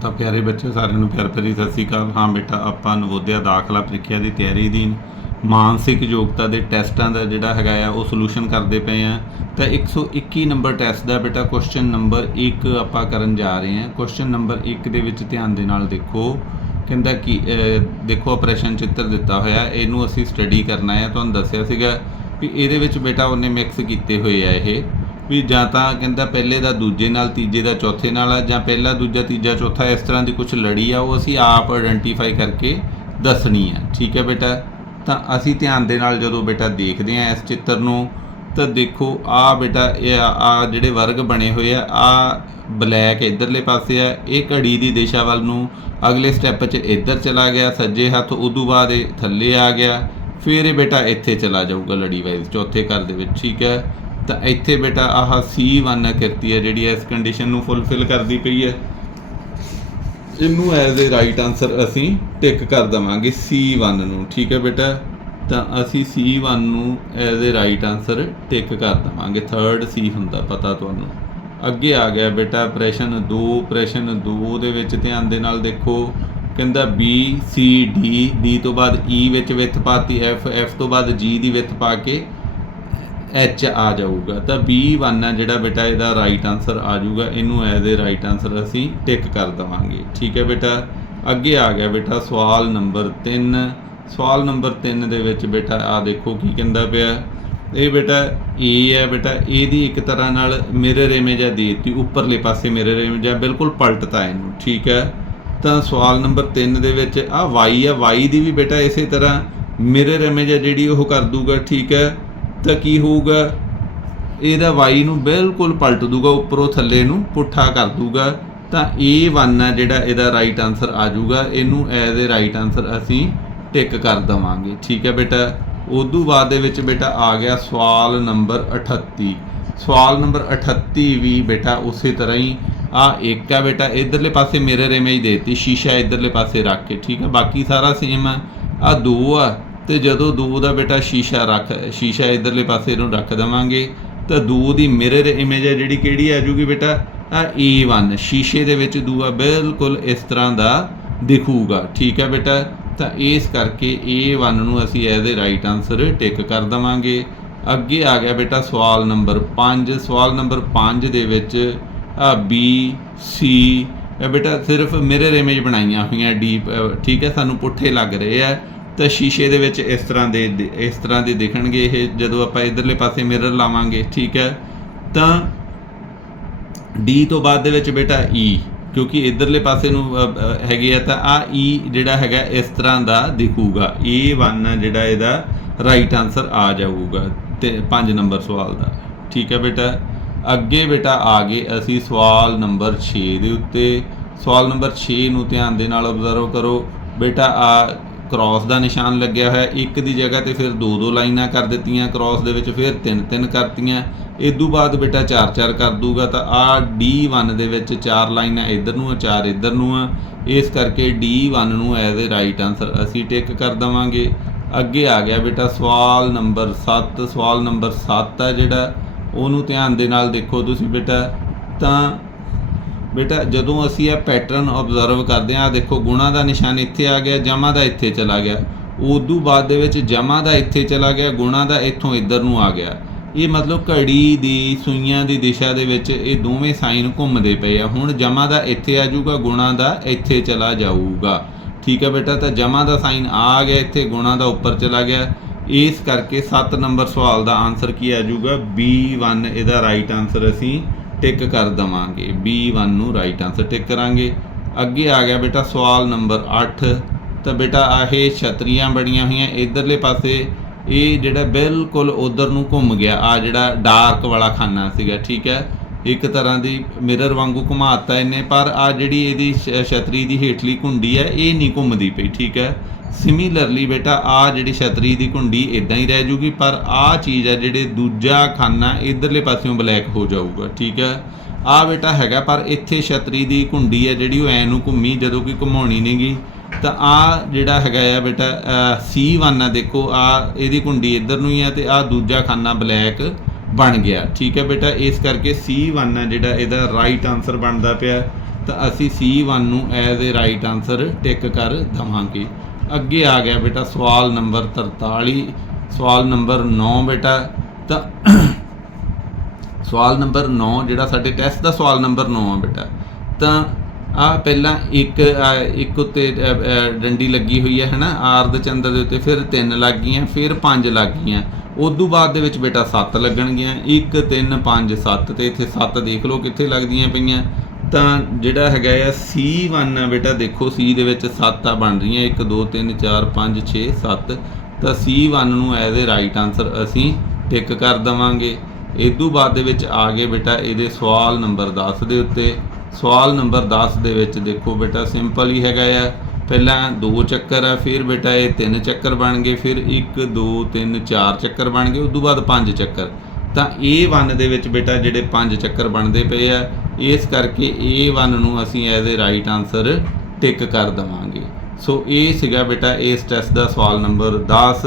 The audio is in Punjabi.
ਤਾਂ ਪਿਆਰੇ ਬੱਚੇ ਸਾਰਿਆਂ ਨੂੰ ਪਿਆਰ ਭਰੀ ਸਤਿ ਸ੍ਰੀ ਅਕਾਲ। ਹਾਂ ਬੇਟਾ, ਆਪਾਂ ਨਵੋਦਿਆ ਦਾਖਲਾ ਪ੍ਰੀਖਿਆ ਦੀ ਤਿਆਰੀ ਦੀ ਮਾਨਸਿਕ ਯੋਗਤਾ ਦੇ ਟੈਸਟਾਂ ਦਾ ਜਿਹੜਾ ਹੈਗਾ ਆ, ਉਹ ਸੋਲੂਸ਼ਨ ਕਰਦੇ ਪਏ ਆ। ਤਾਂ 121 ਨੰਬਰ ਟੈਸਟ ਦਾ ਬੇਟਾ ਕੁਐਸਚਨ ਨੰਬਰ 1 ਆਪਾਂ ਕਰਨ ਜਾ ਰਹੇ ਹਾਂ ਕੁਐਸਚਨ ਨੰਬਰ 1 ਦੇ ਵਿੱਚ ਧਿਆਨ ਦੇ ਨਾਲ ਦੇਖੋ। ਕਹਿੰਦਾ ਕਿ ਦੇਖੋ ਆਪਰੇਸ਼ਨ ਚਿੱਤਰ ਦਿੱਤਾ ਹੋਇਆ, ਇਹਨੂੰ ਅਸੀਂ ਸਟੱਡੀ ਕਰਨਾ ਹੈ ਤੁਹਾਨੂੰ ਦੱਸਿਆ ਸੀਗਾ ਵੀ ਇਹਦੇ ਵਿੱਚ ਬੇਟਾ ਉਹਨੇ ਮਿਕਸ ਕੀਤੇ ਹੋਏ ਆ ਇਹ। ਵੀ ਜਾਂ ਤਾਂ ਕਹਿੰਦਾ ਪਹਿਲੇ ਦਾ, ਦੂਜੇ ਨਾਲ, ਤੀਜੇ ਦਾ, ਚੌਥੇ ਨਾਲ ਆ, ਜਾਂ ਪਹਿਲਾ, ਦੂਜਾ, ਤੀਜਾ, ਚੌਥਾ, ਇਸ ਤਰ੍ਹਾਂ ਦੀ ਕੁਝ ਲੜੀ ਆ, ਉਹ ਅਸੀਂ ਆਪ ਆਇਡੈਂਟੀਫਾਈ ਕਰਕੇ ਦੱਸਣੀ ਆ। ਠੀਕ ਹੈ ਬੇਟਾ? ਤਾਂ ਅਸੀਂ ਧਿਆਨ ਦੇ ਨਾਲ ਜਦੋਂ ਬੇਟਾ ਦੇਖਦੇ ਆ ਇਸ ਚਿੱਤਰ ਨੂੰ, ਤਾਂ ਦੇਖੋ ਆ ਬੇਟਾ, ਇਹ ਆ ਜਿਹੜੇ ਵਰਗ ਬਣੇ ਹੋਏ ਆ ਆ ਬਲੈਕ ਇਧਰਲੇ ਪਾਸੇ ਆ, ਇਹ ਘੜੀ ਦੀ ਦਿਸ਼ਾ ਵੱਲ ਨੂੰ ਅਗਲੇ ਸਟੈਪ 'ਚ ਇੱਧਰ ਚਲਾ ਗਿਆ, ਸੱਜੇ ਹੱਥ ਉਦੋਂ ਬਾਅਦ ਇਹ ਥੱਲੇ ਆ ਗਿਆ, ਫਿਰ ਇਹ ਬੇਟਾ ਇੱਥੇ ਚਲਾ ਜਾਊਗਾ ਲੜੀ ਵਾਈਜ਼ ਚੌਥੇ ਘਰ ਦੇ ਵਿੱਚ, ਠੀਕ ਹੈ? ਤਾਂ ਇੱਥੇ ਬੇਟਾ ਆਹ C1 ਕਿਰਤੀ ਹੈ ਜਿਹੜੀ ਇਸ ਕੰਡੀਸ਼ਨ ਨੂੰ ਫੁੱਲਫਿਲ ਕਰਦੀ ਪਈ ਹੈ ਇਹਨੂੰ ਐਜ਼ ਅ ਰਾਈਟ ਆਨਸਰ ਅਸੀਂ ਟਿਕ ਕਰ ਦਵਾਂਗੇ C1 ਨੂੰ, ਠੀਕ ਹੈ ਬੇਟਾ? ਤਾਂ ਅਸੀਂ C1 ਨੂੰ as a right answer tick ਕਰ ਦਵਾਂਗੇ। ਥਰਡ C ਹੁੰਦਾ, ਪਤਾ ਤੁਹਾਨੂੰ। ਅੱਗੇ ਆ ਗਿਆ ਬੇਟਾ ਪ੍ਰੈਸ਼ਨ 2 ਪ੍ਰੈਸ਼ਨ 2 ਦੇ ਵਿੱਚ ਧਿਆਨ ਦੇ ਨਾਲ ਦੇਖੋ। ਕਹਿੰਦਾ B, C, D D ਤੋਂ ਬਾਅਦ E ਵਿੱਚ ਵਿੱਥ ਪਾਤੀ, F F ਤੋਂ ਬਾਅਦ G ਦੀ ਵਿੱਥ ਪਾ ਕੇ ਐਚ ਆ ਜਾਊਗਾ। ਤਾਂ B1 ਹੈ ਜਿਹੜਾ ਬੇਟਾ ਇਹਦਾ ਰਾਈਟ ਆਨਸਰ ਆ ਜਾਊਗਾ। ਇਹਨੂੰ ਐਜ਼ ਏ ਰਾਈਟ ਆਨਸਰ ਅਸੀਂ ਟਿਕ ਕਰ ਦਵਾਂਗੇ। ਠੀਕ ਹੈ ਬੇਟਾ? ਅੱਗੇ ਆ ਗਿਆ ਬੇਟਾ ਸਵਾਲ ਨੰਬਰ 3 ਸਵਾਲ ਨੰਬਰ 3 ਦੇ ਵਿੱਚ ਬੇਟਾ ਆ ਦੇਖੋ ਕੀ ਕਹਿੰਦਾ ਪਿਆ। ਇਹ ਬੇਟਾ A ਹੈ ਬੇਟਾ। ਇਹਦੀ ਇੱਕ ਤਰ੍ਹਾਂ ਨਾਲ ਮਿਰਰ ਇਮੇਜ ਆ ਦੇਤੀ। ਉੱਪਰਲੇ ਪਾਸੇ ਮਿਰਰ ਇਮੇਜ ਆ ਬਿਲਕੁਲ ਪਲਟਤਾ ਇਹਨੂੰ। ਠੀਕ ਹੈ? ਤਾਂ ਸਵਾਲ ਨੰਬਰ 3 ਦੇ ਵਿੱਚ ਆ y ਆ y ਦੀ ਵੀ ਬੇਟਾ ਇਸੇ ਤਰ੍ਹਾਂ ਮਿਰਰ ਇਮੇਜ ਆ ਜਿਹੜੀ ਉਹ ਕਰ ਦੂਗਾ। ਠੀਕ ਹੈ? ਤਾਂ ਕੀ ਹੋਊਗਾ? ਇਹਦਾ y ਨੂੰ ਬਿਲਕੁਲ ਪਲਟ ਦੂਗਾ ਉੱਪਰੋਂ ਥੱਲੇ ਨੂੰ, ਪੁੱਠਾ ਕਰ ਦੂਗਾ। ਤਾਂ A1 ਹੈ ਜਿਹੜਾ ਇਹਦਾ ਰਾਈਟ ਆਨਸਰ ਆ ਜਾਊਗਾ। ਇਹਨੂੰ ਐਜ਼ ਅ ਰਾਈਟ ਆਨਸਰ ਅਸੀਂ ਟਿਕ ਕਰ ਦਵਾਂਗੇ। ਠੀਕ ਹੈ ਬੇਟਾ? ਉਦੋਂ ਬਾਅਦ ਦੇ ਵਿੱਚ ਬੇਟਾ ਆ ਗਿਆ ਸਵਾਲ ਨੰਬਰ 38 ਸਵਾਲ ਨੰਬਰ 38 ਵੀ ਬੇਟਾ ਉਸੇ ਤਰ੍ਹਾਂ ਹੀ ਆ ਇੱਕ ਆ ਬੇਟਾ, ਇਧਰਲੇ ਪਾਸੇ ਮਿਰਰ ਇਮੇਜ ਦੇਤੀ, ਸ਼ੀਸ਼ਾ ਇਧਰਲੇ ਪਾਸੇ ਰੱਖ ਕੇ। ਠੀਕ ਹੈ? ਬਾਕੀ ਸਾਰਾ ਸੇਮ ਆ। ਆ ਦੋ ਆ। ਤੇ ਜਦੋਂ ਦੋ ਦਾ ਬੇਟਾ ਸ਼ੀਸ਼ਾ ਰੱਖ, ਸ਼ੀਸ਼ਾ ਇਧਰਲੇ ਪਾਸੇ ਨੂੰ ਰੱਖ ਦਵਾਂਗੇ, ਤਾਂ ਦੋ ਦੀ ਮਿਰਰ ਇਮੇਜ ਹੈ ਜਿਹੜੀ ਕਿਹੜੀ ਆ ਜੂਗੀ ਬੇਟਾ? ਆ e A1 ਸ਼ੀਸ਼ੇ ਦੇ ਵਿੱਚ ਦੂਆ ਬਿਲਕੁਲ ਇਸ ਤਰ੍ਹਾਂ ਦਾ ਦਿਖੂਗਾ, ਠੀਕ ਹੈ ਬੇਟਾ? ਤਾਂ ਇਸ ਕਰਕੇ A1 ਨੂੰ ਅਸੀਂ as a right answer tick ਕਰ ਦਵਾਂਗੇ। ਅੱਗੇ ਆ ਗਿਆ ਬੇਟਾ ਸਵਾਲ ਨੰਬਰ 5 ਸਵਾਲ ਨੰਬਰ 5 ਦੇ ਵਿੱਚ ਆ B, C, ਇਹ ਬੇਟਾ ਸਿਰਫ ਮਿਰਰ ਇਮੇਜ ਬਣਾਈਆਂ ਹੋਈਆਂ ਡੀਪ ਠੀਕ ਹੈ, ਸਾਨੂੰ ਪੁੱਠੇ ਲੱਗ ਰਹੇ ਆ। ਤਾਂ ਸ਼ੀਸ਼ੇ ਦੇ ਵਿੱਚ ਇਸ ਤਰ੍ਹਾਂ ਦੇ ਇਸ ਤਰ੍ਹਾਂ ਦੇ ਦਿਖਣਗੇ ਇਹ, ਜਦੋਂ ਆਪਾਂ ਇਧਰਲੇ ਪਾਸੇ ਮਿਰਰ ਲਾਵਾਂਗੇ, ਠੀਕ ਹੈ? ਤਾਂ D ਤੋਂ ਬਾਅਦ ਦੇ ਵਿੱਚ ਬੇਟਾ E ਕਿਉਂਕਿ ਇਧਰਲੇ ਪਾਸੇ ਨੂੰ ਹੈਗੇ ਆ, ਤਾਂ ਆ E ਜਿਹੜਾ ਹੈਗਾ ਇਸ ਤਰ੍ਹਾਂ ਦਾ ਦਿਖੂਗਾ। A1 ਜਿਹੜਾ ਇਹਦਾ ਰਾਈਟ ਆਨਸਰ ਆ ਜਾਊਗਾ, ਤੇ 5 ਨੰਬਰ ਸਵਾਲ ਦਾ। ਠੀਕ ਹੈ ਬੇਟਾ? ਅੱਗੇ ਬੇਟਾ ਆ ਗਏ ਅਸੀਂ ਸਵਾਲ ਨੰਬਰ 6 ਦੇ ਉੱਤੇ। ਸਵਾਲ ਨੰਬਰ 6 ਨੂੰ ਧਿਆਨ ਦੇ ਨਾਲ ਅਬਜ਼ਰਵ ਕਰੋ। ਬੇਟਾ ਆ ਕ੍ਰਾਸ ਦਾ ਨਿਸ਼ਾਨ ਲੱਗਿਆ ਹੋਇਆ, ਇੱਕ ਦੀ ਜਗ੍ਹਾ ਤੇ ਫਿਰ ਦੋ ਦੋ ਲਾਈਨਾਂ ਕਰ ਦਿੱਤੀਆਂ ਕ੍ਰਾਸ ਦੇ ਵਿੱਚ ਫਿਰ ਤਿੰਨ ਤਿੰਨ ਕਰਤੀਆਂ। ਇਦੋਂ ਬਾਅਦ ਬੇਟਾ ਚਾਰ ਚਾਰ ਕਰ ਦੂਗਾ ਤਾਂ ਆ D1 ਦੇ ਵਿੱਚ ਚਾਰ ਲਾਈਨਾਂ ਇੱਧਰ ਨੂੰ ਆ, ਚਾਰ ਇੱਧਰ ਨੂੰ ਆ। ਇਸ ਕਰਕੇ D1 ਨੂੰ ਐਜ਼ ਅ ਰਾਈਟ ਆਨਸਰ ਅਸੀਂ ਟਿਕ ਕਰ ਦਵਾਂਗੇ। ਅੱਗੇ ਆ ਗਿਆ ਬੇਟਾ ਸਵਾਲ ਨੰਬਰ 7 ਸਵਾਲ ਨੰਬਰ 7 ਆ ਜਿਹੜਾ, ਉਹਨੂੰ ਧਿਆਨ ਦੇ ਨਾਲ ਦੇਖੋ ਤੁਸੀਂ ਬੇਟਾ। ਤਾਂ ਬੇਟਾ, ਜਦੋਂ ਅਸੀਂ ਇਹ ਪੈਟਰਨ ਆਬਜ਼ਰਵ ਕਰਦੇ ਹਾਂ ਦੇਖੋ, ਗੁਣਾ ਦਾ ਨਿਸ਼ਾਨ ਇੱਥੇ ਆ ਗਿਆ, ਜਮਾ ਦਾ ਇੱਥੇ ਚਲਾ ਗਿਆ। ਉਦੋਂ ਬਾਅਦ ਦੇ ਵਿੱਚ ਜਮਾ ਦਾ ਇੱਥੇ ਚਲਾ ਗਿਆ, ਗੁਣਾ ਦਾ ਇੱਥੋਂ ਇੱਧਰ ਨੂੰ ਆ ਗਿਆ। ਇਹ ਮਤਲਬ ਘੜੀ ਦੀ, ਸੂਈਆਂ ਦੀ ਦਿਸ਼ਾ ਦੇ ਵਿੱਚ ਇਹ ਦੋਵੇਂ ਸਾਈਨ ਘੁੰਮਦੇ ਪਏ ਆ। ਹੁਣ ਜਮਾ ਦਾ ਇੱਥੇ ਆ ਜਾਊਗਾ, ਗੁਣਾ ਦਾ ਇੱਥੇ ਚਲਾ ਜਾਊਗਾ। ਠੀਕ ਹੈ ਬੇਟਾ, ਤਾਂ ਜਮਾ ਦਾ ਸਾਈਨ ਆ ਗਿਆ ਇੱਥੇ, ਗੁਣਾ ਦਾ ਉੱਪਰ ਚਲਾ ਗਿਆ। ਇਸ ਕਰਕੇ 7 ਨੰਬਰ ਸਵਾਲ ਦਾ ਆਨਸਰ ਕੀ ਆ ਜਾਊਗਾ? B1 ਇਹਦਾ ਰਾਈਟ ਆਨਸਰ ਅਸੀਂ ਟਿਕ ਕਰ ਦਵਾਂਗੇ। B1 ਨੂੰ ਰਾਈਟ ਆਨਸਰ ਟਿਕ ਕਰਾਂਗੇ। ਅੱਗੇ ਆ ਗਿਆ ਬੇਟਾ ਸਵਾਲ ਨੰਬਰ 8 ਤਾਂ ਬੇਟਾ ਆਹੇ ਛਤਰੀਆਂ ਬੜੀਆਂ ਹੋਈਆਂ ਇਧਰਲੇ ਪਾਸੇ। ਇਹ ਜਿਹੜਾ ਬਿਲਕੁਲ ਉਧਰ ਨੂੰ ਘੁੰਮ ਗਿਆ। ਆ ਜਿਹੜਾ ਡਾਰਕ ਵਾਲਾ ਖਾਨਾ ਸੀਗਾ, ਠੀਕ ਹੈ? ਇੱਕ ਤਰ੍ਹਾਂ ਦੀ ਮਿਰਰ ਵਾਂਗੂ ਘੁਮਾਤਾ ਇਹਨੇ, ਪਰ ਆ ਜਿਹੜੀ ਇਹਦੀ ਛ- ਛਤਰੀ ਦੀ ਹੇਠਲੀ ਕੁੰਡੀ ਹੈ, ਇਹ ਨਹੀਂ ਘੁੰਮਦੀ ਪਈ, ਠੀਕ ਹੈ? ਸਿਮਿਲਰਲੀ ਬੇਟਾ, ਆ ਜਿਹੜੀ ਛਤਰੀ ਦੀ ਕੁੰਡੀ ਇਦਾਂ ਹੀ ਰਹਿ ਜੂਗੀ, ਪਰ ਆ ਚੀਜ਼ ਹੈ ਜਿਹੜੇ ਦੂਜਾ ਖਾਨਾ ਇਧਰਲੇ ਪਾਸਿਓਂ ਬਲੈਕ ਹੋ ਜਾਊਗਾ, ਠੀਕ ਹੈ? ਆ ਬੇਟਾ ਹੈਗਾ, ਪਰ ਇੱਥੇ ਛਤਰੀ ਦੀ ਕੁੰਡੀ ਹੈ ਜਿਹੜੀ ਉਹ ਐ ਨੂੰ ਘੁੰਮੀ, ਜਦੋਂ ਕਿ ਘੁਮਾਉਣੀ ਨਹੀਂਗੀ ਤਾਂ ਆ ਜਿਹੜਾ ਹੈਗਾ ਆ ਬੇਟਾ C1 ਆ ਦੇਖੋ, ਆ ਇਹਦੀ ਕੁੰਡੀ ਇੱਧਰ ਨੂੰ ਹੀ ਆ ਤੇ ਆ ਦੂਜਾ ਖਾਨਾ ਬਲੈਕ ਬਣ ਗਿਆ। ਠੀਕ ਹੈ ਬੇਟਾ, ਇਸ ਕਰਕੇ C1 ਹੈ ਜਿਹੜਾ ਇਹਦਾ ਰਾਈਟ ਆਨਸਰ ਬਣਦਾ ਪਿਆ। ਤਾਂ ਅਸੀਂ C1 ਨੂੰ as a right answer tick ਕਰ ਦਵਾਂਗੇ। ਅੱਗੇ ਆ ਗਿਆ ਬੇਟਾ ਸਵਾਲ ਨੰਬਰ 43 ਸਵਾਲ ਨੰਬਰ 9 ਬੇਟਾ। ਤਾਂ ਸਵਾਲ ਨੰਬਰ 9 ਜਿਹੜਾ ਸਾਡੇ ਟੈਸਟ ਦਾ ਸਵਾਲ ਨੰਬਰ 9 ਆ ਬੇਟਾ। ਤਾਂ ਆ ਪਹਿਲਾਂ ਇੱਕ ਇੱਕ ਉੱਤੇ ਡੰਡੀ ਲੱਗੀ ਹੋਈ ਹੈ, ਹਨਾ? ਆਰਧ ਚੰਦਰ ਦੇ ਉੱਤੇ ਫਿਰ ਤਿੰਨ ਲੱਗ ਗਈਆਂ ਫਿਰ ਪੰਜ ਲੱਗ ਗਈਆਂ ਉਦੋਂ ਬਾਅਦ ਦੇ ਵਿੱਚ ਬੇਟਾ 7 ਲੱਗਣਗੀਆਂ। 1 3 5 7 ਤੇ ਇੱਥੇ 7 ਦੇਖ ਲਓ ਕਿੱਥੇ ਲੱਗਦੀਆਂ ਪਈਆਂ। ਤਾਂ ਜਿਹੜਾ ਹੈਗਾ ਆ C1 ਆ ਬੇਟਾ, ਦੇਖੋ C ਦੇ ਵਿੱਚ 7 ਆ ਬਣ ਰਹੀਆਂ। 1 2 3 4 5 6 7 ਤਾਂ C1 ਨੂੰ ਐਜ਼ ਅ ਰਾਈਟ ਆਨਸਰ ਅਸੀਂ ਟਿਕ ਕਰ ਦਵਾਂਗੇ। ਤੋਂ ਬਾਅਦ ਦੇ ਵਿੱਚ ਆ ਗਏ ਬੇਟਾ, ਇਹਦੇ ਸਵਾਲ ਨੰਬਰ 10 ਦੇ ਉੱਤੇ। ਸਵਾਲ ਨੰਬਰ 10 ਦੇ ਵਿੱਚ ਦੇਖੋ ਬੇਟਾ ਸਿੰਪਲ ਹੀ ਹੈਗਾ ਆ। ਪਹਿਲਾਂ ਦੋ ਚੱਕਰ ਆ, ਫਿਰ ਬੇਟਾ ਇਹ ਤਿੰਨ ਚੱਕਰ ਬਣ ਗਏ, ਫਿਰ 1 2 3 4 ਚੱਕਰ ਬਣ ਗਏ, ਉਦੋਂ ਬਾਅਦ ਪੰਜ ਚੱਕਰ। ਤਾਂ A1 ਦੇ ਵਿੱਚ ਬੇਟਾ ਜਿਹੜੇ ਪੰਜ ਚੱਕਰ ਬਣਦੇ ਪਏ ਆ, ਇਸ ਕਰਕੇ A1 ਨੂੰ ਅਸੀਂ as a right answer tick ਕਰ ਦਵਾਂਗੇ। ਸੋ ਇਹ ਸੀਗਾ ਬੇਟਾ ਇਸ ਟੈਸਟ ਦਾ ਸਵਾਲ ਨੰਬਰ 10